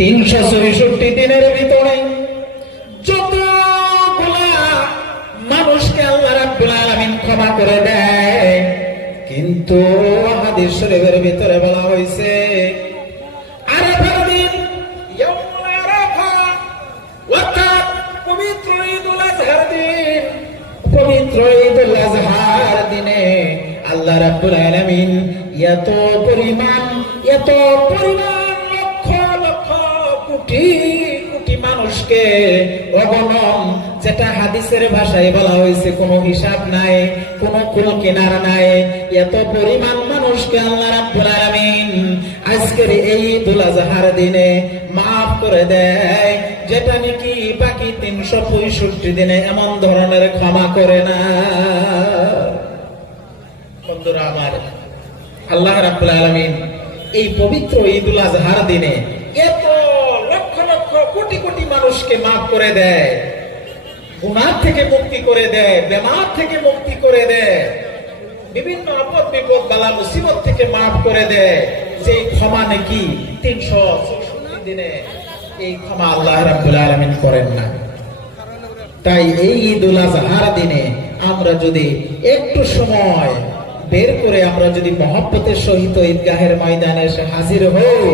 364 দিনের ভিতরে যতগুলা মানুষকে আল্লাহ রাব্বুল আলামিন ক্ষমা করে দেয়, কিন্তু হাদিস শরীফের ভিতরে বলা হয়েছে আরাফার দিন, ইয়াউমুল আরাফা, অর্থাৎ পবিত্র ঈদুল আজহার দিন, পবিত্র ঈদুল আজহার দিনে আল্লাহ রাব্বুল আলামিন এত পরিমাণ লক্ষ লক্ষ কোটি কোটি মানুষকে অগণন, যেটা হাদিসের ভাষায় বলা হয়েছে কোনো হিসাব নাই, কোনো কুল কিনার নাই, এত পরিমাণ মানুষকে আল্লাহ রাব্বুল আলামিন আজকের এই ঈদুল আজহার দিনে মাফ করে দেয়, যেটা নাকি বাকি 365 দিনে এমন ধরনের ক্ষমা করে না। বন্ধুরা আমার, আল্লাহ রাব্বুল আলামিন এই পবিত্র ঈদুল আজহার দিনে এত লক্ষ লক্ষ কোটি কোটি মানুষকে মাফ করে দেয়, গুনাহ থেকে মুক্তি করে দেয়, বেমার থেকে মুক্তি করে দেয়, বিভিন্ন আপদ বিপদ বালা মুসিবত থেকে মাফ করে দেয়। যে ক্ষমা নাকি 364 দিনে এই ক্ষমা আল্লাহ রাব্বুল আলামিন করেন না। তাই এই ঈদুল আজহার দিনে আমরা যদি একটু সময় বের করে আমরা যদি মহব্বতের সহিত ঈদগাহের ময়দানে এসে হাজির হই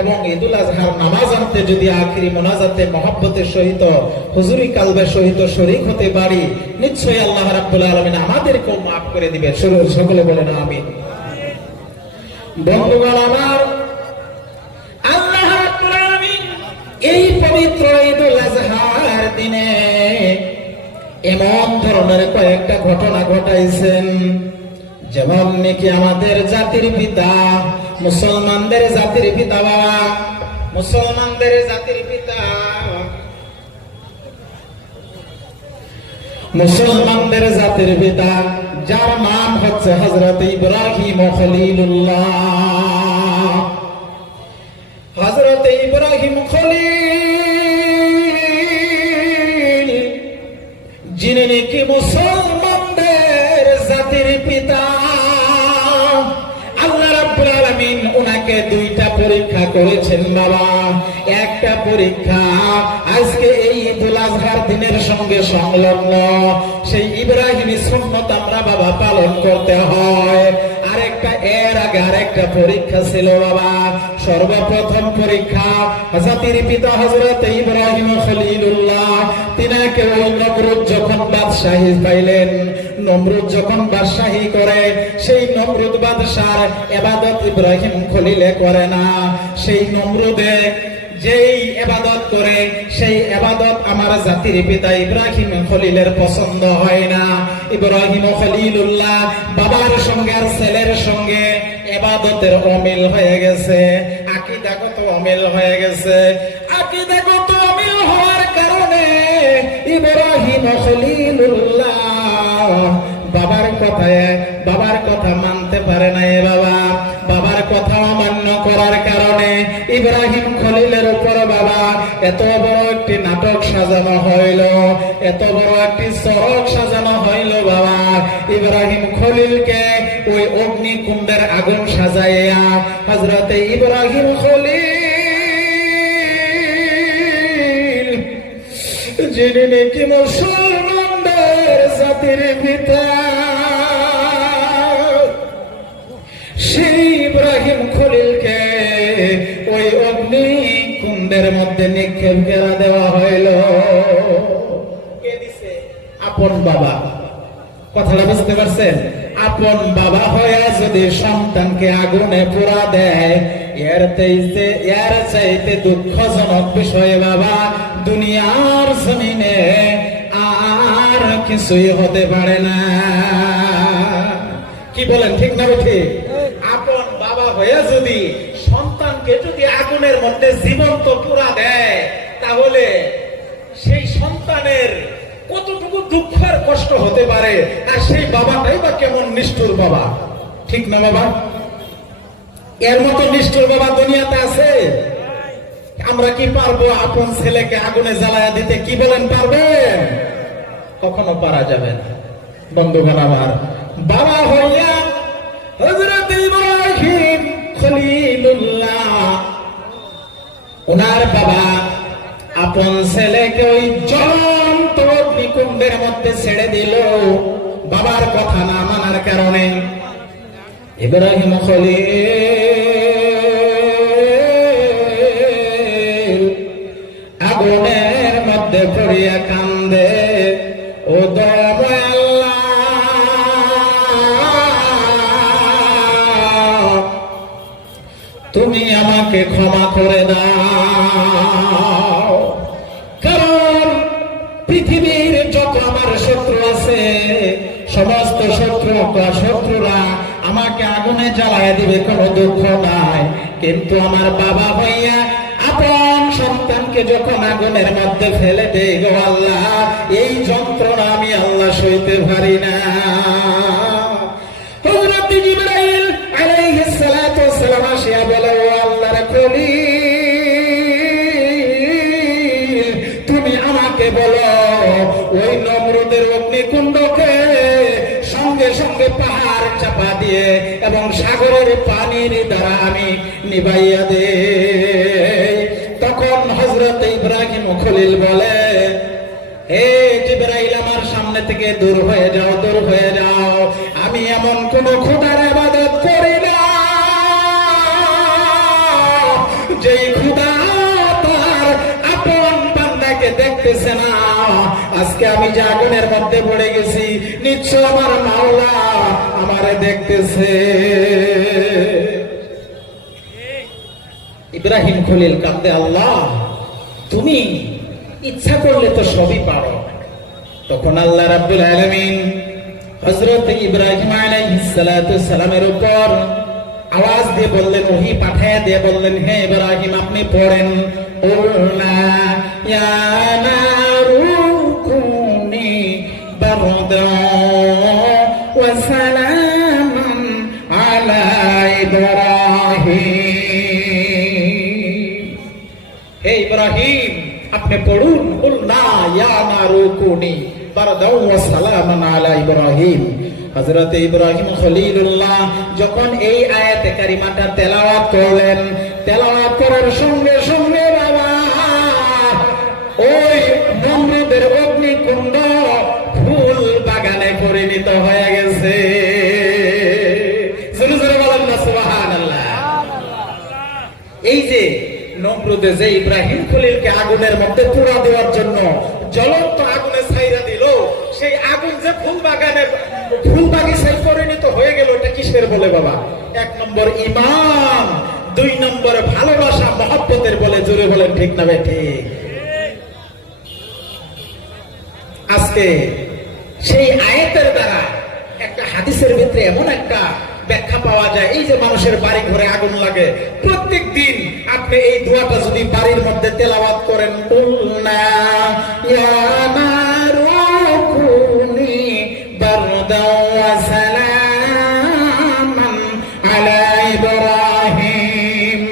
এবং ঈদুল আজহার নামাজ আনতে যদি আখিরি মোনাজাতে মহব্বতের সহিত হুজুরি কালবের সহিত শরীক হতে পারি, নিশ্চয়ই আল্লাহ রাব্বুল আলামিন আমাদেরকেও মাফ করে দিবেন। সকলে বলেন আমিন। বন্ধুগণ আমার, আল্লাহ রাব্বুল আলামিন এই পবিত্র ঈদুল আজহার দিনে এমন ধরনের কয়েকটা ঘটনা ঘটাইছেন, যেমন নাকি আমাদের জাতির পিতা, মুসলমানদের জাতির পিতা, বাবা মুসলমানদের জাতির পিতা, মুসলমানদের জাতির পিতা, যার নাম হচ্ছে হযরত ইব্রাহিম খলিলুল্লাহ। হযরত ইব্রাহিম খলিল, যিনি নাকি মুসলমানদের জাতির পিতা, আল্লাহ রাব্বুল আলামিন উনাকে দুইটা পরীক্ষা করেছেন বাবা। একটা পরীক্ষা আজকে এই ঈদুল আজহার দিনের সঙ্গে সংলগ্ন, সেই ইব্রাহিমী সুন্নাত আমরা বাবা পালন করতে হয়। আরেকটা এর আগে আরেকটা পরীক্ষা ছিল বাবা। সর্বপ্রথম পরীক্ষা জাতির পিতা হযরত ইব্রাহিম খলিলুল্লাহ, তিনাকে ওই নমরুদ যখন বাদশাহী পাইলেন, নমরুদ যখন বাদশাহী করে, সেই নমরুদ বাদশার ইবাদত ইব্রাহিম খলিলে করে না। সেই নমরুদে যেই ইবাদত করে, সেই ইবাদত আমার জাতির পিতা ইব্রাহিম খলিলের পছন্দ হয় না। ইব্রাহিম খলিলুল্লাহ বাবার সঙ্গে আর ছেলের সঙ্গে ইবাদতের অমিল হয়ে গেছে, আকীদাগত অমিল হয়ে গেছে। আকীদাগত অমিল হওয়ার কারণে ইব্রাহিম খলিলুল্লাহ বাবার কথা মানতে পারে না। বাবা বাবার কথা অমান্য করার কারণে ইব্রাহিম খলিলের উপর বাবা এত বড় একটি নাটক সাজানো হইল, এত বড় একটি চরক সাজানো হইল বাবা। ইব্রাহিম খলিলকে ওই অগ্নিকুণ্ডের আগুন সাজাইয়া হযরতে ইব্রাহিম খলিল, যিনি নাকি মুসলমানদের জাতির পিতা, সেই ইব্রাহিম খলিলকে ওই অগ্নিকুণ্ডের মধ্যে নিক্ষেপ করে দেওয়া হইল। কে দিছে? আপন বাবা। কথাটা বুঝতে পারছেন? আপন বাবা হয়ে যদি সন্তানকে আগুনে পোড়া দেয়, এর চাইতে দুঃখজনক বিষয় বাবা দুনিয়ার জমিনে আর কিছুই হতে পারে না। কি বলেন, ঠিক না ঠিক? আপন বাবা হয়ে যদি সন্তানকে যদি আগুনের মধ্যে জীবন্ত পোড়া দেয়, তাহলে সেই সন্তানের কতটুকু দুঃখের কষ্ট হতে পারে, আর সেই বাবাটাই বা কেমন নিষ্ঠুর বাবা, ঠিক না বাবা? এর মতো নিষ্ঠুর বাবা দুনিয়াতে আছে? আমরা কি পারবো আপন ছেলেকে আগুনে জ্বালায়া দিতে? কি বলেন, পারবেন? কখনো পারা যাবে না। বন্ধুগণ আমার, বাবা হইয়া হযরত ইব্রাহিম খলিলুল্লাহ ওনার বাবা আপন ছেলেকে ওই জ্বলন্ত অগ্নিকুণ্ডের মধ্যে ছেড়ে দিল বাবার কথা না মানার কারণে। ইব্রাহিম খলিল আগুনের মধ্যে পড়িয়া কান্দে, ও দয়াময় আল্লাহ, তুমি আমাকে ক্ষমা করে দাও, কারণ পৃথিবীর যত আমার শত্রু আছে সমস্ত শত্রুরা আমাকে আগুনে জ্বালায় দিবে, কোনো দুঃখ নাই, কিন্তু আমার বাবা ভাইয়া আপন সন্তানকে যখন আগুনের মধ্যে ফেলে দেয় গো আল্লাহ, এই যন্ত্রণা আমি আল্লাহ সইতে পারি না। হযরত জিবরাইল আলাইহিস সালাতু ওয়াস সালাম আসিয়া বলে, ও আল্লাহর খলিল, তুমি আমাকে বলো ওই নমরুদের অগ্নিকুণ্ডকে সঙ্গে সঙ্গে পাহাড় চাপা দিয়ে এবং সাগরের পানির দ্বারা আমি নিভাইয়া দে। তখন হযরত ইব্রাহিম খলিল বলে, হে জিবরাইল, আমার সামনে থেকে দূর হয়ে যাও, দূর হয়ে যাও, আমি এমন কোন খোদার ইবাদত করি না যেই খোদা তার আপন বান্দাকে দেখতেছে না। আজকে আমি যে আগুনের মধ্যে পড়ে গেছি, নিশ্চয় আমার মাওলা আমারে দেখতেছে। ইব্রাহিম খলিল কাঁদে, আল্লাহ তুমি ইচ্ছা করলে তো সবই পারো। তখন আল্লাহ রাব্বুল আলামিন হযরত ইব্রাহিম আলাইহিস সালাতু ওয়াস সালামের উপর আওয়াজ দিয়ে বললেন, ওহী পাঠায়া দিয়ে বললেন, হে ইব্রাহিম আপনি পড়েন, কুলনা ইয়া নারু কুনি বারদান ওয়া সালামান আলা ইব্রাহিম। হে ইব্রাহিম আপনি পড়ুন, কুলনা ইয়া নারু কুনি বারদান ওয়া সালামান আলা ইব্রাহিম। হযরত ইব্রাহিম খলিলুল্লাহ যখন এই আয়াতে কারিমাটা তেলাওয়াত করলেন, তেলাওয়াত করার সঙ্গে সঙ্গে বাবা ওই নমরুদের অগ্নিকুণ্ড ফুল বাগানে পরিণত হয়ে গেছে। জোরে জোরে বলেন না সুবহানাল্লাহ। এই যে নমরুদে যে ইব্রাহিম খলিলকে আগুনের মধ্যে পুরা দেওয়ার জন্য জ্বলন্ত আগুনে ছাইরা দিল, সেই আগুন যে ফুল বাগিচায় পরিণত হয়ে গেল, এটা কিসের বলে বাবা? এক নম্বর ঈমান, দুই নম্বর ভালোবাসা মহব্বতের বলে। জোরে বলেন ঠিক না ঠিক? আজকে সেই আয়াতের দ্বারা একটা হাদিসের ভিতরে এমন একটা ব্যাখ্যা পাওয়া যায়, এই যে মানুষের বাড়ি ঘরে আগুন লাগে, প্রত্যেক দিন আপনি এই দোয়াটা যদি বাড়ির মধ্যে তেলাওয়াত করেন, কুলনা ইয়া নারু কুনি বারদান ওয়া সালামান আলা ইব্রাহিম।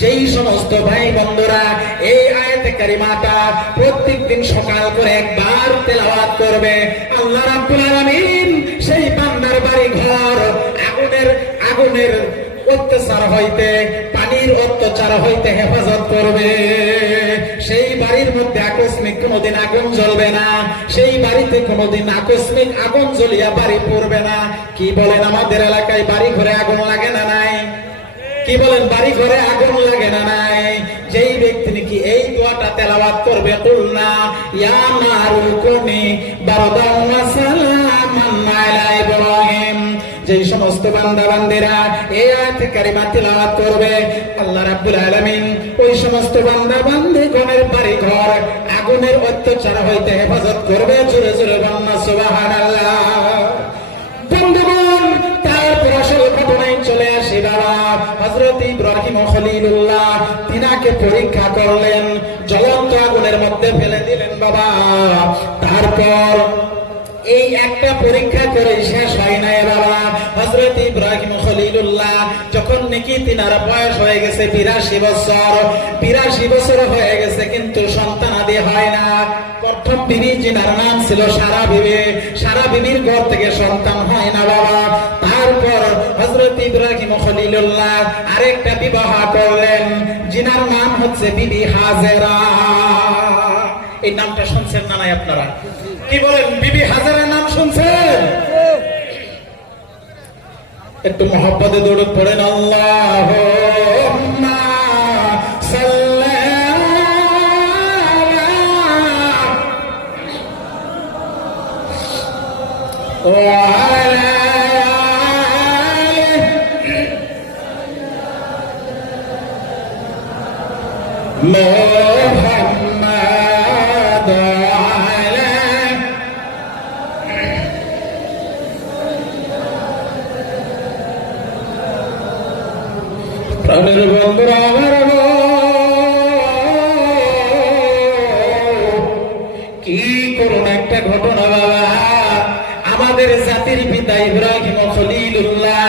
যেই সমস্ত ভাই বন্ধুরা এই আয়াতে কারিমাটা প্রত্যেক দিন সকাল করে একবার তেলাওয়াত করবে, আল্লাহ রাব্বুল আলামিন সেই বান্দার বাড়ি ঘর আগুনের অত্যাচার হইতে, পানির অত্যাচার হইতে হেফাজত করবে। সেই বাড়ির মধ্যে আকস্মিক কোনোদিন আগুন জ্বলবে না, সেই বাড়িতে কোনোদিন আকস্মিক আগুন জ্বলিয়া বাড়ি পড়বে না। কি বলেন, আমাদের এলাকায় বাড়ি ঘরে আগুন লাগে না নাই? কি বলেন, বাড়ি ঘরে আগুন লাগে না নাই? যেই ব্যক্তি নাকি এই দোয়াটা তেলাওয়াত করবে, কুলনা ইয়া নারু কুনি বারদান ওয়া সালামান আলা ইব্রাহিম, যেই সমস্ত বান্দা বান্দিরা এই আয়াতে কারিমা তেলাওয়াত করবে, আল্লাহ রাব্বুল আলামিন ওই সমস্ত বান্দা বান্দিগণের বাড়ি ঘর আগুনের অত্যাচার হইতে হেফাজত করবে। জোরে জোরে বলেন সুবহানাল্লাহ। বন্ধুগণ, তারপর আসল ঘটনায় চলে আসি বাবা। হযরত ইব্রাহিম খলিলুল্লাহ তিনাকে পরীক্ষা করলেন, জ্বলন্ত আগুনের মধ্যে ফেলে দিলেন বাবা। তারপর এই একটা পরীক্ষা করে শেষ হয় নাই বাবা। হযরত ইব্রাহিম খলিলুল্লাহ যখন নাকি তিনার বয়স হয়ে গেছে 82 বছর হয়ে গেছে, কিন্তু সন্তানাদি হয় না। প্রথম বিবি যিনার নাম ছিল সারা বিবি, সারা বিবির ঘর থেকে সন্তান হয় না বাবা। তারপর হযরত ইব্রাহিম খলিলুল্লাহ আরেকটা বিবাহ করলেন, যিনার নাম হচ্ছে বিবি হাজেরা। এই নামটা শুনছেন না নাই আপনারা? কি বলেন, বিবি হাজেরার নাম শুনছেন? একটু মহব্বতে দৌড় পড়েন, আল্লাহুম্মা সাল্লি আলা মুহাম্মাদ প্রাণের বন্ধুরা আমার, কি করুন একটা ঘটনা বাবা। আমাদের জাতির পিতা ইব্রাহিম খলিলুল্লাহ,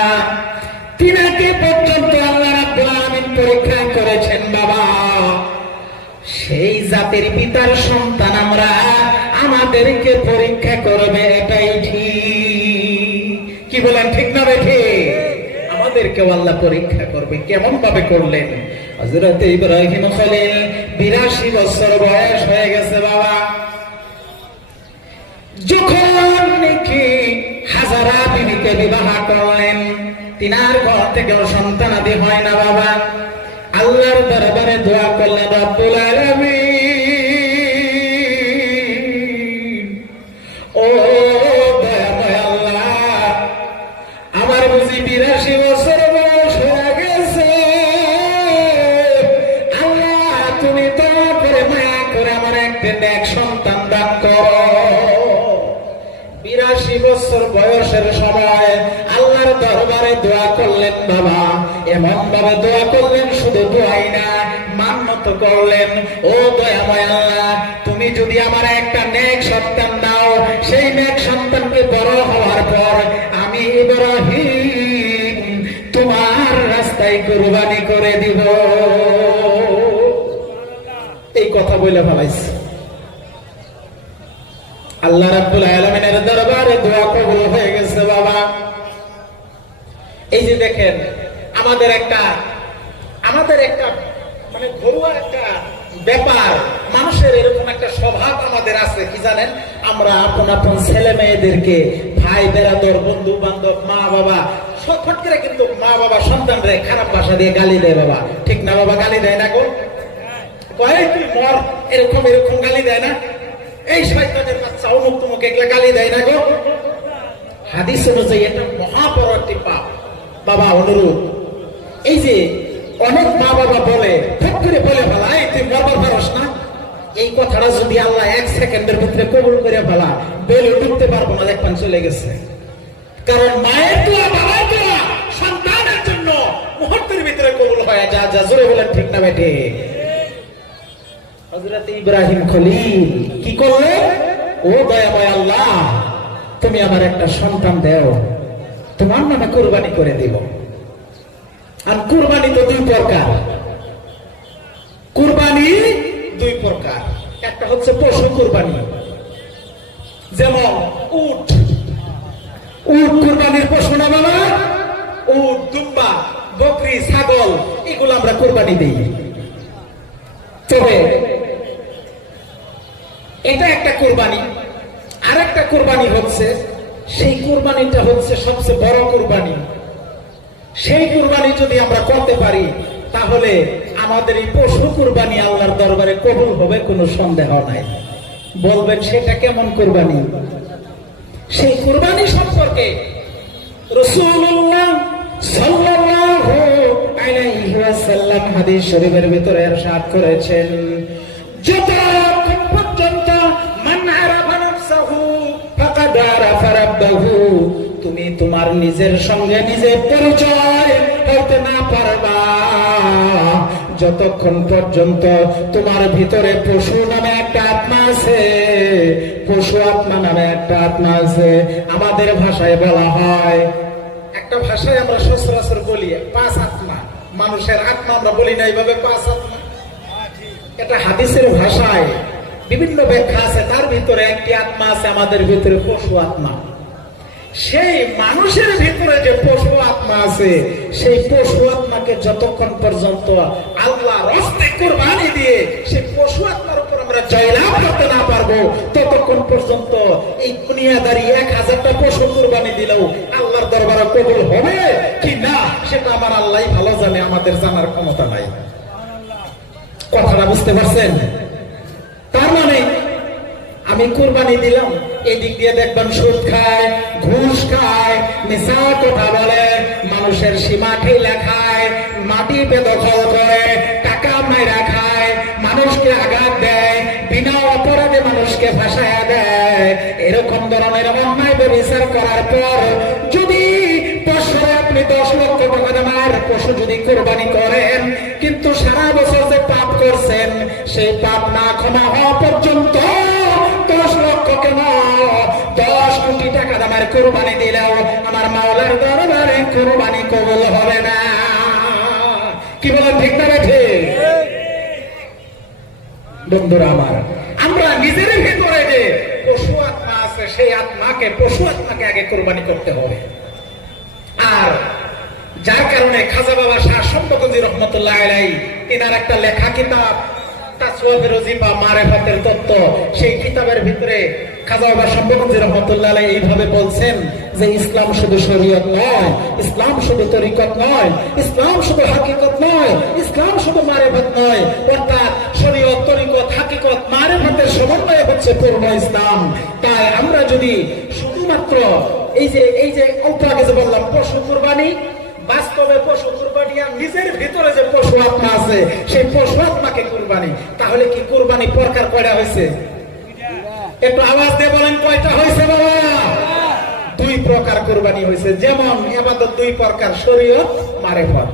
তিনাকে পর্যন্ত আল্লাহ রাব্বুল আলামিন পরীক্ষা করেছেন বাবা। সেই জাতির পিতার সন্তান আমরা, আমাদেরকে পরীক্ষা করবে, এটাই ঠিক। কি বলেন, ঠিক না বেঠি? আমাদেরকেও আল্লাহ পরীক্ষা করবে। কেমন ভাবে করলেন? হযরত ইব্রাহিম খলিল 82 বছর বয়স হয়ে গেছে বাবা। যখন নাকি হাজারা বিবিকে বিবাহ করলেন, তিনার ঘর থেকে সন্তানাদি হয় না বাবা। আল্লাহর দরবারে দোয়া করলেন, রব্বুল আলামিন, ও দয়াময় আল্লাহ, আমার বুঝি 82 বছর বয়স হয়ে গেছে, আল্লাহ তুমি দয়া করে মায়া করে আমার একটা নেক সন্তান দান করো। 82 বছর বয়সের সময় আল্লাহর দরবারে দোয়া করলেন বাবা। এমন ভাবে দোয়া করলেন, শুধু দোয়াই না, মান্নত করলেন, ও দয়াময় আল্লাহ, তুমি যদি আমার একটা নেক সন্তান দাও, সেই নেক সন্তানকে বড় হওয়ার পর আমি ইব্রাহিম তোমার রাস্তায় কুরবানি করে দিব। এই কথা বলে ফেলাইছে। আল্লাহ রাব্বুল আলামিনের দরবারে দোয়া কবুল হয়ে গেছে বাবা। এই যে দেখেন, আমাদের একটা মানে ঘরোয়া একটা ব্যাপার, মানুষের এরকম একটা স্বভাব আমাদের আছে, কি জানেন? আমরা আপন আপন ছেলে মেয়েদেরকে, ভাই বেরাদর, বন্ধু বান্ধব, মা বাবা, ফট করে কিন্তু মা বাবা সন্তানরে খারাপ ভাষা দিয়ে গালি দেয় বাবা। ঠিক না বাবা? গালি দেয় না গো? কয় তুই মর, এরকম এরকম গালি দেয় না? এই শয়তানের বাচ্চা, অমুক তমুক, এগুলা গালি দেয় না গো? হাদিস অনুযায়ী এটা মহাবড় একটি পাপ বাবা। অনুরোধ, এই যে অনেক মা বাবা বলে, ফট করে বলে ফেলা, এই তুই মরবার পারস না, এই কথাটা যদি আল্লাহ 1 সেকেন্ডের ভিতরে কবুল করে ফেলা, বেলে ডুবতে পারবো না, দেখবেন চলে গেছে। কারণ মায়ের দোয়া, বাবার দোয়া সন্তানের জন্য মুহূর্তের ভিতরে কবুল হয়ে যা। জোরে বলেন, ঠিক না বেটে? হযরত ইব্রাহিম খলিল কি করলেন? ও দয়াময় আল্লাহ, তুমি আমার একটা সন্তান দাও, তোমার নামে কুরবানি করে দিব। আর কুরবানি তো 2 প্রকার। কুরবানি 2 প্রকার। একটা হচ্ছে পশু কুরবানি, যেমন উট। উট কুরবানির পশু না বাবা? উট, দুম্বা, বকরি, ছাগল, এগুলো আমরা কুরবানি দিই। তবে এটা একটা কুরবানি। আর একটা কুরবানি হচ্ছে, সেই কুরবানিটা হচ্ছে সবচেয়ে বড় কুরবানি। সেই কুরবানি যদি আমরা করতে পারি, তাহলে আমাদের এই পশু কুরবানি আল্লাহর দরবারে কবুল হবে, কোনো সন্দেহ নাই। বলবেন সেটা কেমন কুরবানি? সেই কুরবানি সম্পর্কে রাসূলুল্লাহ সাল্লাল্লাহু আলাইহি ওয়াসাল্লাম হাদিস শরীফের ভিতরে ইরশাদ করেছেন, যতক্ষণ পর্যন্ত মান আরাফা নাফসাহু ফাকাদ আরাফা রাব্বাহু, তুমি তোমার নিজের সঙ্গে নিজে পরিচয় করতে না পারবা, যতক্ষণ পর্যন্ত তোমার ভিতরে পশু নামে একটা আত্মা আছে, পশু আত্মা নামে একটা আত্মা আছে। আমাদের ভাষায় বলা হয়, একটা ভাষায় আমরা সচরাচর বলি 5 আত্মা। মানুষের আত্মা আমরা বলি না এইভাবে 5 আত্মা। এটা হাদিসের ভাষায় বিভিন্ন ব্যাখ্যা আছে, তার ভিতরে একটি আত্মা আছে আমাদের ভিতরে, পশু আত্মা। সেই মানুষের ভিতরে যে পশু আত্মা আছে, সেই পশু আত্মাকে যতক্ষণ পর্যন্ত আল্লাহর রাস্তায় কুরবানি দিয়ে সেই পশু আত্মার উপর আমরা জয়লাভ করতে না পারবো, ততক্ষণ পর্যন্ত এই দুনিয়াদারি 1000টা পশু কুরবানি দিলেও আল্লাহর দরবারে কবুল হবে কি না সেটা আমার আল্লাহই ভালো জানে, আমাদের জানার ক্ষমতা নাই। কথাটা বুঝতে পারছেন? তার মানে আমি কুরবানি দিলাম, এদিক দিয়ে দেখবেন সুদ খায়, ঘুষ খায়, মিছা কথা বলে, মানুষের সীমা ঠেলা খায়, মাটি বেদখল করে, টাকা মাইরা খায়, মানুষকে আঘাত দেয়, বিনা অপরাধে মানুষকে ফাঁসায়া দেয়। এরকম ধরনের অন্যায় বিচার করার পর যদি বছরে আপনি 10 লক্ষ টাকা দামের পশু যদি কোরবানি করেন, কিন্তু সারা বছর যে পাপ করছেন সেই পাপ না ক্ষমা হওয়া পর্যন্ত 10 লক্ষ কেন 10 কোটি টাকা দামের কোরবানি দিলেও আমার মাওলার দরবারে কোরবানি কবুল হবে না। কি বলেন, ঠিক না ঠিক? বন্ধুরা আমার, আমরা নিজের ভিতরে যে পশু আত্মা আছে সেই আত্মাকে, পশু আত্মাকে আগে কোরবানি করতে হবে। আর যার কারণে খাজা বাবা শাহ শমসুদ্দৌলা রহমতুল্লাহ আলাইহি তিনার একটা লেখা কিতাব তাসওয়ুফে রজিফা মারিফাতের তত্ত্ব, সেই কিতাবের ভিতরে খাজা বাবা শমসুদ্দৌলা রহমতুল্লাহ আলাইহি এইভাবে বলছেন যে ইসলাম শুধু শরীয়ত নয়, ইসলাম শুধু তরিকত নয়, ইসলাম শুধু হাকিকত নয়, ইসলাম শুধু মারিফাত নয়, অর্থাৎ শরীয়ত, তরিকত, হাকিকত, মারিফাতের সমন্বয় হচ্ছে পূর্ণ ইসলাম। তাই আমরা যদি শুধুমাত্র এই যে অল্প আগে যে বললাম পশু কুরবানি, বাস্তবে পশু কুরবানি আর নিজের ভিতরে যে পশু আত্মা আছে সেই পশু আত্মাকে কুরবানি, তাহলে কি কুরবানি প্রকার কয়টা হয়েছে? একটু আওয়াজ দিয়ে বলেন, কয়টা হয়েছে বাবা? 2 প্রকার কুরবানি হয়েছে। যেমন ইবাদত 2 প্রকার, শরীয়ত, মারিফাত।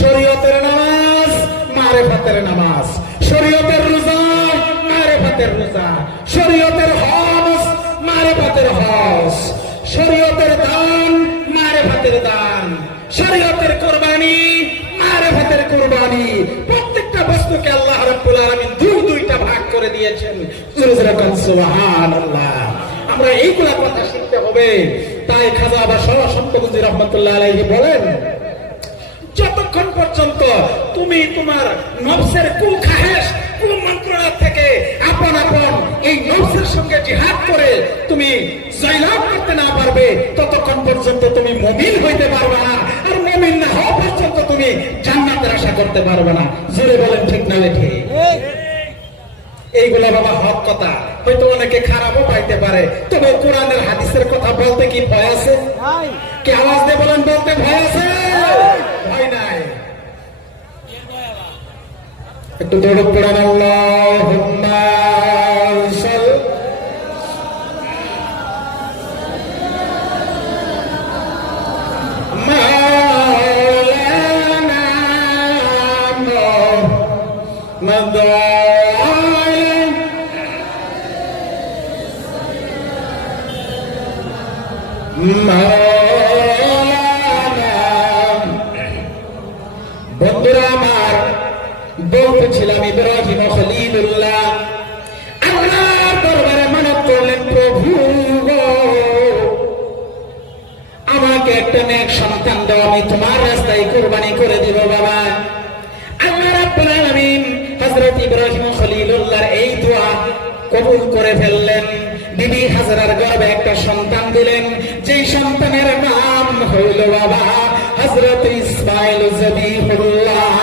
শরীয়তের নামাজ, মারিফাতের নামাজ। শরীয়তের রোজা, মারিফাতের রোজা। শরীয়তের হজ, মারিফাতের হজ। শরীয়তের দান, মারিফাতের দান। শরীয়তের কুরবানি, মারিফাতের কুরবানি। প্রত্যেকটা বস্তুকে আল্লাহ রাব্বুল আলামিন 2টা ভাগ করে দিয়েছেন। সুবহানাল্লাহ। আমরা এইগুলা কথা শিখতে হবে। তাই খাজা বাবা শাহ শমসুদ্দৌলা রহমতুল্লাহ আলাইহি বলেন, যতক্ষণ পর্যন্ত তুমি তোমার নফসের কুখাহেশ, কুমন্ত্রণা থেকে আপন আপন এই নফসের সঙ্গে জিহাদ করে তুমি জয়লাভ করতে না পারবে, ততক্ষণ পর্যন্ত তুমি মুমিন হইতে পারবে না। আর মুমিন না হওয়া পর্যন্ত তুমি জান্নাতের আশা করতে পারবে না। জোরে বলেন, ঠিক না ঠিক? এইগুলা বাবা হক কথা, হয়তো অনেকে খারাপও পাইতে পারে, তবে কোরআনের হাদিসের কথা বলতে কি ভয় আছে? কি আওয়াজ দিয়ে বলেন, বলতে ভয় আছে? ভয় নাই। একটু দৌড় পড়েন, আল্লাহুম্মা সাল্লি মাওলানা মুহাম্মদ বন্ধুরা আমার, বলতেছিলাম ইব্রাহিম খলিলুল্লাহ আল্লাহর দরবারে মানত করলেন, প্রভু আমাকে একটা নেক সন্তান দাও, আমি তোমার রাস্তায় কুরবানি করে দিব বাবা। আল্লাহ রাব্বুল আলামিন হযরত ইব্রাহিম খলিলুল্লাহর এই দোয়া কবুল করে ফেললেন। বিবি হাজরার গর্ভে একটা সন্তান দিলেন, যেই সন্তানের নাম হইল বাবা হযরত ইসমাঈল জবিহুল্লাহ।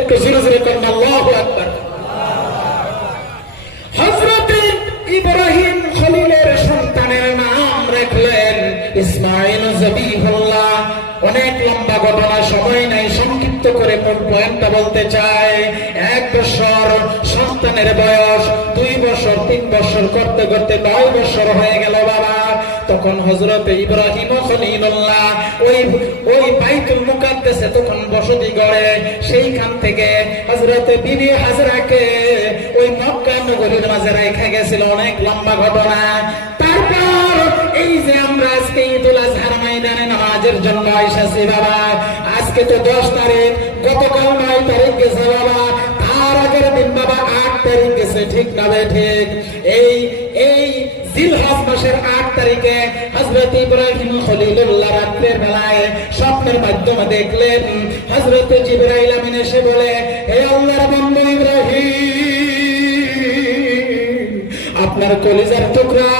একটু জোরে জোরে করুন, আল্লাহু আকবার। হযরত ইব্রাহিম খলিলের সন্তানের নাম রাখলেন ইসমাঈল জবিহুল্লাহ। অনেক লম্বা ঘটনা, সময় নাই, সংক্ষিপ্ত করে মূল পয়েন্টটা বলতে চাই। 1 বছর সন্তানের বয়স, 2 বছর, 3 বছর করতে করতে 9 বছর হয়ে গেল বাবা। তখন হযরত ইব্রাহিম খলিলুল্লাহ ওই বাইতুল মুকাদ্দাসে তখন বসতি গড়ে। সেইখান থেকে হযরত বিবি হাজরাকে ওই মক্কা নগরীর মাঝে রেখে গেছিল। অনেক লম্বা ঘটনা। তারপর এই যে আমরা আজকে ঈদুল আজহার ময়দানে নামাজের জন্য এসেছি বাবা, আজকে তো 10 তারিখ, গতকাল 9 তারিখ গেছে বাবা, তার আগের দিন বাবা 8 তারিখ গেছে, ঠিক না ঠিক? এই জিলহজ মাসের 8 তারিখে হযরত ইব্রাহিম খলিলুল্লাহ রাতের বেলায় স্বপ্নের মাধ্যমে দেখলেন হযরত জিবরাইল আমিন এসে বলে, হে আল্লাহর বন্ধু ইব্রাহিম, আপনার কলিজার টুকরা,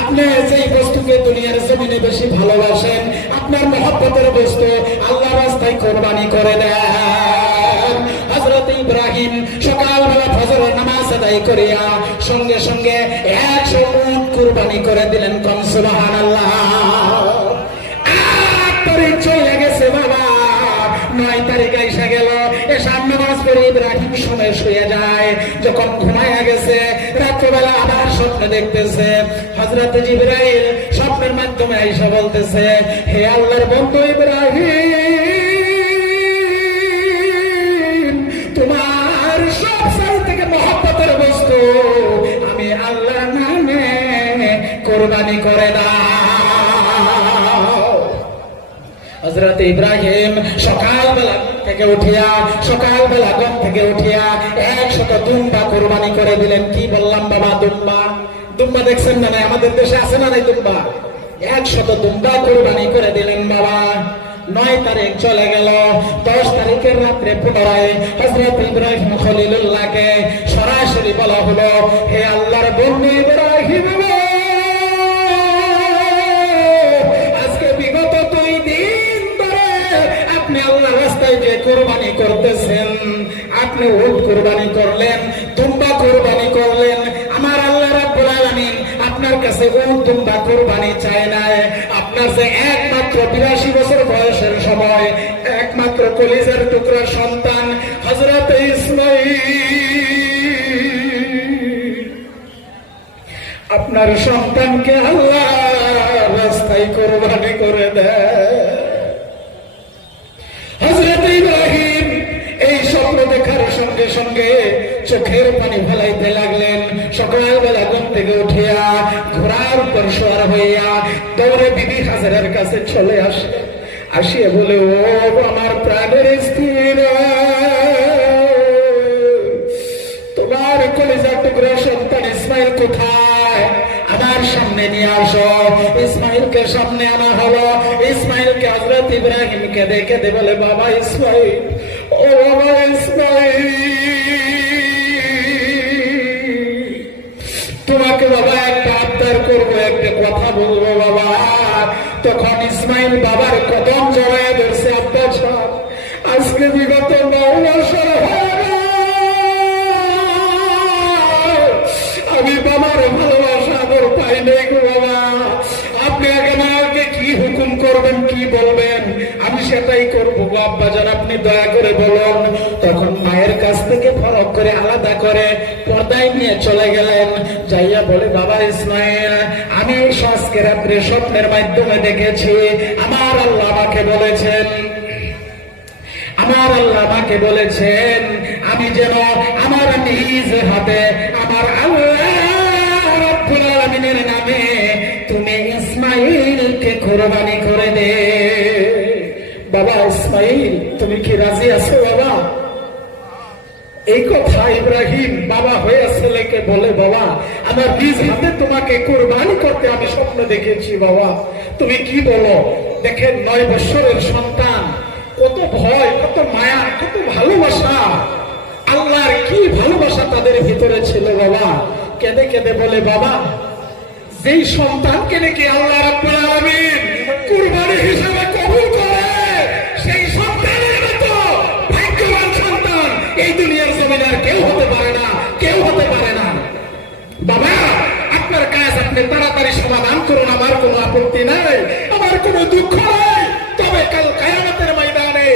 আপনি যেই বস্তুকে দুনিয়ার জমিনে বেশি ভালোবাসেন, আপনার মহব্বতের বস্তু আল্লাহর রাস্তায় কোরবানি করে দেন। হযরত ইব্রাহিম সকালবেলা ফজরের নামাজ আদায় করিয়া সঙ্গে সঙ্গে 100 উট কুরবানি করে দিলেন। কোন সুবহানাল্লাহ। 8 তারিখ চলে গেছে বাবা, 9 তারিখ এসে গেল। এশার নামাজ পড়ে ইব্রাহিম সময় শুয়ে যায়। যখন ঘুমায়া গেছে, রাত্রিবেলা আবার স্বপ্ন দেখতেছে। হযরত জিবরাইল স্বপ্নের মাধ্যমে আয়েশা বলতেছে, হে আল্লাহর বন্ধু ইব্রাহিম, তোমার সব থেকে মহব্বতের বস্তু আমি আল্লাহর নামে কোরবানি করে দাও। হযরত ইব্রাহিম সকালবেলা ঘুম থেকে উঠিয়া 100 দুম্বা কোরবানি করে দিলেন। কি বললাম বাবা? দুম্বা দেখছেন না? আমাদের দেশে আছে না নাই দুম্বা? 100 দুম্বা কোরবানি করে দিলেন বাবা। 9 তারিখ চলে গেল। 10 তারিখের রাত্রে পুনরায় হযরত ইব্রাহিম খলিলুল্লাহকে সরাসরি বলা হলো, হে আল্লাহর বন্ধু ইব্রাহিম, আজকে বিগত 2 দিন ধরে আপনি আল্লাহর রাস্তায় যে কোরবানি করতেছেন, আপনি উট কোরবানি করলেন, দুম্বা কোরবানি করলেন। আমার আল্লাহ রাব্বুল আলামিন আপনার কাছে উট দুম্বা কোরবানি চায় না। আপনার যে একমাত্র 82 বছর বয়সের সময় একমাত্র কলিজার টুকরা সন্তান হযরত ইসমাঈল, আপনার সন্তানকে আল্লাহ রাস্তায় কোরবানি করে দেয়। হযরত ইব্রাহিম এই স্বপ্ন দেখার সঙ্গে সঙ্গে চোখের পানি ফেলাইতে লাগলেন। সকালবেলা ঘুম থেকে উঠিয়া ঘোড়ার উপর সওয়ার হইয়া দৌড়ে বিবি হাজেরার কাছে চলে আসিয়া বলে, ও আমার প্রাণের স্ত্রী, তোমার কলিজার টুকরা সন্তান ইসমাইল কোথায়? আমার সামনে নিয়ে আসো। ইসমাইলকে সামনে আনা হলো। ইসমাইলকে হযরত ইব্রাহিমকে দেখে বলে, বাবা ইসমাইল, ও বাবা ইসমাইল, তোমাকে বাবা একটা আবদার করবো, একটা কথা বলবো বাবা। তখন ইসমাইল বাবার কদম জড়ায় ধরছে, আব্বা সাহেব, আজকে বিগত 9 বছর আমি বাবার ভালোবাসা আদর পাই নাই গো বাবা। আপনি আগে আমাকে কি হুকুম করবেন, কি বলবেন, আমি সেটাই করবো গো আব্বা জান, আপনি দয়া করে বলুন। তখন মায়ের কাছ থেকে ফরক করে আলাদা করে পর্দায় নিয়ে চলে গেলেন। যাইয়া বলে, বাবা ইসমাইল, আমি আজকে রাত্রে স্বপ্নের মাধ্যমে দেখেছি আমার আল্লাহ আমাকে বলেছেন আমি যেন আমার নিজ হাতে আমার আল্লাহ রাব্বুল আলামিনের নামে তুমি ইসমাইলকে কোরবানি করে দে। বাবা ইসমাইল, তুমি কি রাজি আছো বাবা? এই কথা ইব্রাহিম বাবা হয়ে ছেলেকে বলে, বাবা আমার নিজ হাতে তোমাকে কোরবানি করতে আমি স্বপ্ন দেখেছি বাবা, তুমি কি বলো? দেখেন 9 বছরের সন্তান, কত ভয়, কত মায়া, কত ভালোবাসা, আল্লাহর কি ভালোবাসা তাদের ভিতরে ছিল বাবা। কেঁদে কেঁদে বলে, বাবা যেই সন্তানকে নাকি আল্লাহ রাব্বুল আলামিন কুরবানি হিসেবে কবুল করে, সেই সন্তানের মতো ভাগ্যবান সন্তান এই দুনিয়ার জমিনে আর কেউ হতে পারে না, কেউ হতে পারে না। বাবা আপনার কাজ আপনি তাড়াতাড়ি সমাধান করুন, আমার কোনো আপত্তি নাই, আমার কোনো দুঃখ নাই। তবে কাল কিয়ামতের ময়দানে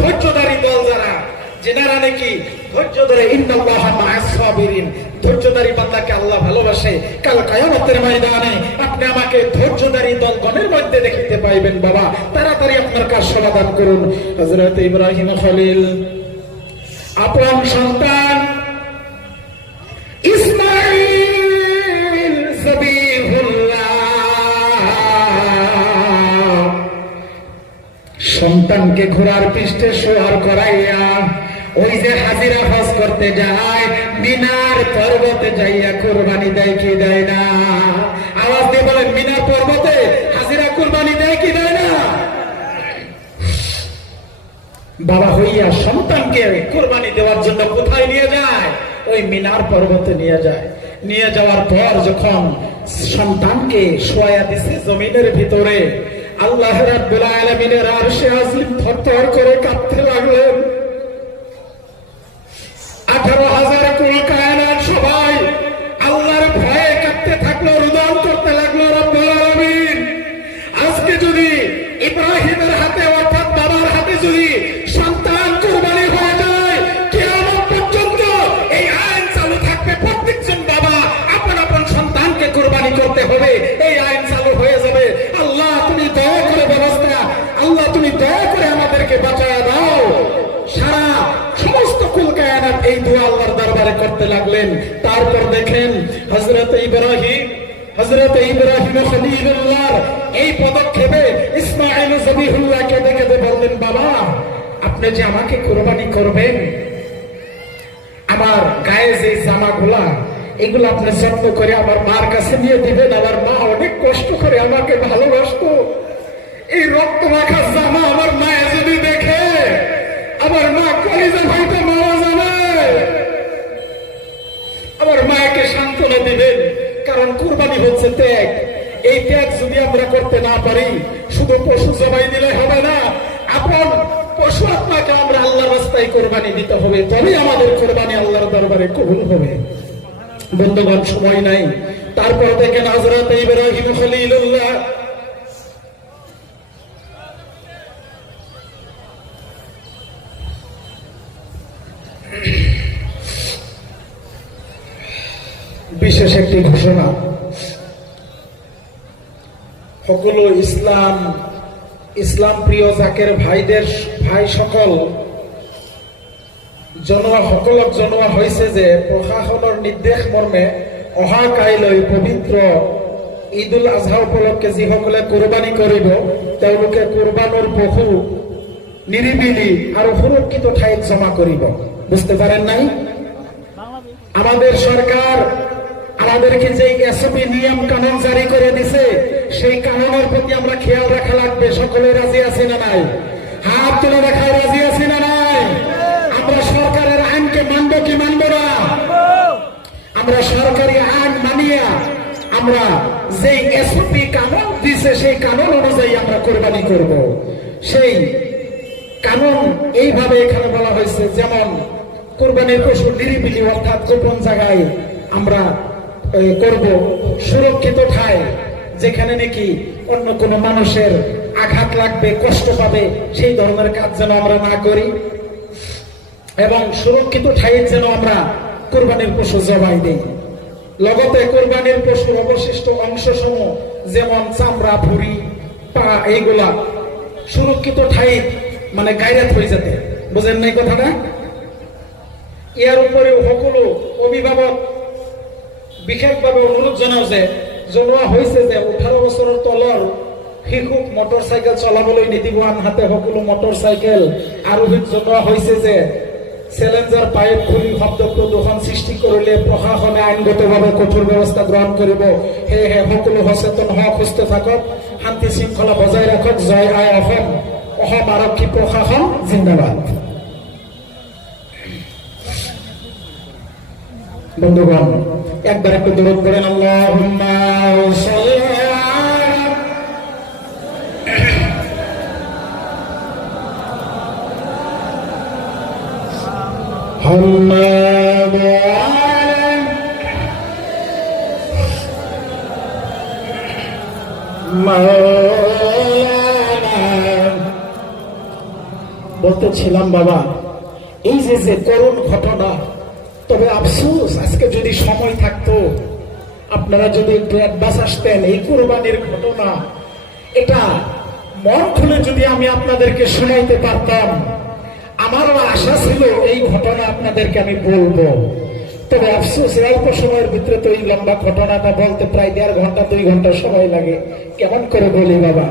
ধৈর্যধারী দল যারা, যেনারা নাকি ধৈর্য ধরে, ইন্নাল্লাহা মা'আস সাবিরিন, ধৈর্যধারী বান্দাকে আল্লাহ ভালোবাসে। কাল কিয়ামতের ময়দানে আপনি আমাকে ধৈর্যধারী দলগণের মধ্যে দেখিতে পাইবেন। বাবা তাড়াতাড়ি আপনার কাজ সমাধান করুন। হযরত ইব্রাহিম খলিল আপন সন্তান ইসমাঈল যাবিহুল্লাহ সন্তানকে ঘোড়ার পৃষ্ঠে সওয়ার করাইয়া ওই যে হাজিরা হজ করতে যায়, মিনার পর্বতে যাইয়া কুরবানি দেয় কি দেয় না? আওয়াজ দিয়ে বলেন, মিনার পর্বতে হাজিরা কুরবানি দেয় কি দেয় না? বাবা হইয়া সন্তানকে কুরবানি দেওয়ার জন্য কোথায় নিয়ে যায়? ওই মিনার পর্বতে নিয়ে যায়। নিয়ে যাওয়ার পর যখন সন্তানকে শোয়া দিছে জমিনের ভিতরে, আল্লাহ রাব্বুল আলামিনের আরশে আজিম থরথর করে কাঁপতে লাগলেন। 18,000 কুল কায়নাত সবাই আল্লাহর ভয়ে কাঁপতে থাকলো, রুদন করতে লাগলো, রব্বুল আলামিন আজকে যদি ইব্রাহিমের হাতে অর্থাৎ বাবার হাতে যদি সন্তান কুরবানি হয়ে যায়, কিয়ামত পর্যন্ত এই আইন চালু থাকবে, প্রত্যেকজন বাবা আপন আপন সন্তানকে কুরবানি করতে হবে, এই আইন চালু হয়ে যাবে। আল্লাহ তুমি দয়া করে ব্যবস্থা, আল্লাহ তুমি দয়া করে আমাদেরকে বাঁচায় দাও। সারা সমস্ত কুল কায়নাত এই দোয়া আল্লাহর দরবারে করতে লাগলেন। তারপর দেখেন হযরত ইব্রাহিম খলিলুল্লাহ এই পদক্ষেপে ইসমাঈল জবিহুল্লাহকে দেখে বললেন, বাবা আপনি যে আমাকে কুরবানি করবেন, আমার গায়ে যে জামাগুলা এগুলো আপনি যত্ন করে আমার মার কাছে নিয়ে দিবেন। আমার মা অনেক কষ্ট করে আমাকে ভালোবাসতো, এই রক্ত মাখা জামা আমার মায়ে যদি দেখে আমার মা কলিজা ভাইটা মারা যাবে। আমার মাকে সান্ত্বনা দিবেন, কারণ কুরবানি হচ্ছে ত্যাগ। এই ত্যাগ যদি আমরা করতে না পারি, শুধু পশু জবাই দিলে হবে না, আপন পশু আত্মাকে আমরা আল্লাহর রাস্তায় কুরবানি দিতে হবে, তবেই আমাদের কুরবানি আল্লাহর দরবারে কবুল হবে। বন্ধুগণ সময় নাই। তারপর দেখেন হযরত ইব্রাহিম খলিলুল্লাহ বিশেষ একটি ঘোষণা, সকল ইসলাম প্রিয় জাকের ভাই সকল সকলক জনোৱা হৈছে যে প্ৰশাসনৰ নিৰ্দেশ মৰ্মে অহা কাইলৈ পবিত্ৰ ঈদ উল আজহা উপলক্ষে যিসকলে কুৰবানী কৰিব তেওঁলোকে কুৰবানৰ পশু নিৰিবিলি আৰু সুৰক্ষিত ঠাইত জমা কৰিব। বুঝতে পারেন নাই? আমাদের সরকার আমাদেরকে যে এসপি নিয়ম কানুন জারি করে দিছে, সেই কানুনের প্রতি আমরা খেয়াল রাখা লাগবে। সকলে রাজি আছি না নাই? হাত তুলে দেখায় রাজি আছি না নাই? আমরা সরকারের আইনকে মানব কি মানব না? আমরা সরকারি আইন মানিয়া আমরা যে এসপি কানুন দিছে সেই কানুন অনুযায়ী আমরা কোরবানি করব। সেই কানুন এইভাবে এখানে বলা হয়েছে, যেমন কোরবানির পশু নিরিবিলি অর্থাৎ গোপন জায়গায় আমরা করব, সুরক্ষিত ঠাই যেখানে নাকি অন্য কোনো মানুষের আঘাত লাগবে, কষ্ট পাবে, সেই ধরনের কাজ যেন আমরা না করি, এবং সুরক্ষিত ঠাইয়ে যেন আমরা কোরবানির পশু জবাই দেই। লগতে কোরবানির পশুর অবশিষ্ট অংশসমূহ যেমন চামড়া, ভুঁড়ি, পা এইগুলা সুরক্ষিত ঠাই মানে গায়রাত হয়ে যেতে। বুঝেন নাই কথাটা? ইয়ার উপরেও সকলো অভিভাবক বিশেষভাৱে অনুৰোধ জনোৱা হৈছে যে 18 বছৰৰ তলৰ শিশুক মটৰ চাইকেল চলাবলৈ নিদিব। আনহাতে সকলো মটৰ চাইকেল আৰোহীক জনোৱা হৈছে যে চ্যালেঞ্জাৰ পাইপ খুলি শব্দ প্ৰদূষণ সৃষ্টি কৰিলে প্ৰশাসনে আইনগতভাৱে কঠোৰ ব্যৱস্থা গ্ৰহণ কৰিব। সেয়েহে সকলো সচেতন হওক, সুস্থ থাকক, শান্তি শৃংখলা বজাই ৰাখক। জয় আই অসম, অসম আৰক্ষী প্ৰশাসন জিন্দাবাদ। বন্ধুগণ একবার একটু দরুদ পড়েন, আল্লাহুম্মা সাল্লি বলতেছিলাম বাবা, এই যে করুণ ঘটনা, তবে আফসোস আজকে যদি সময় থাকতো, আপনারা যদি একটু অ্যাডভান্স আসতেন, এই কুরবানির ঘটনা এটা মন খুলে যদি আমি আপনাদেরকে শোনাইতে পারতাম, আমারও আশা ছিল এই ঘটনা আপনাদেরকে আমি বলবো। তবে আফসোস অল্প সময়ের ভিতরে তো এই লম্বা ঘটনাটা বলতে প্রায় 1.5 ঘন্টা 2 ঘন্টা সময় লাগে। কেমন করে বলি বাবা?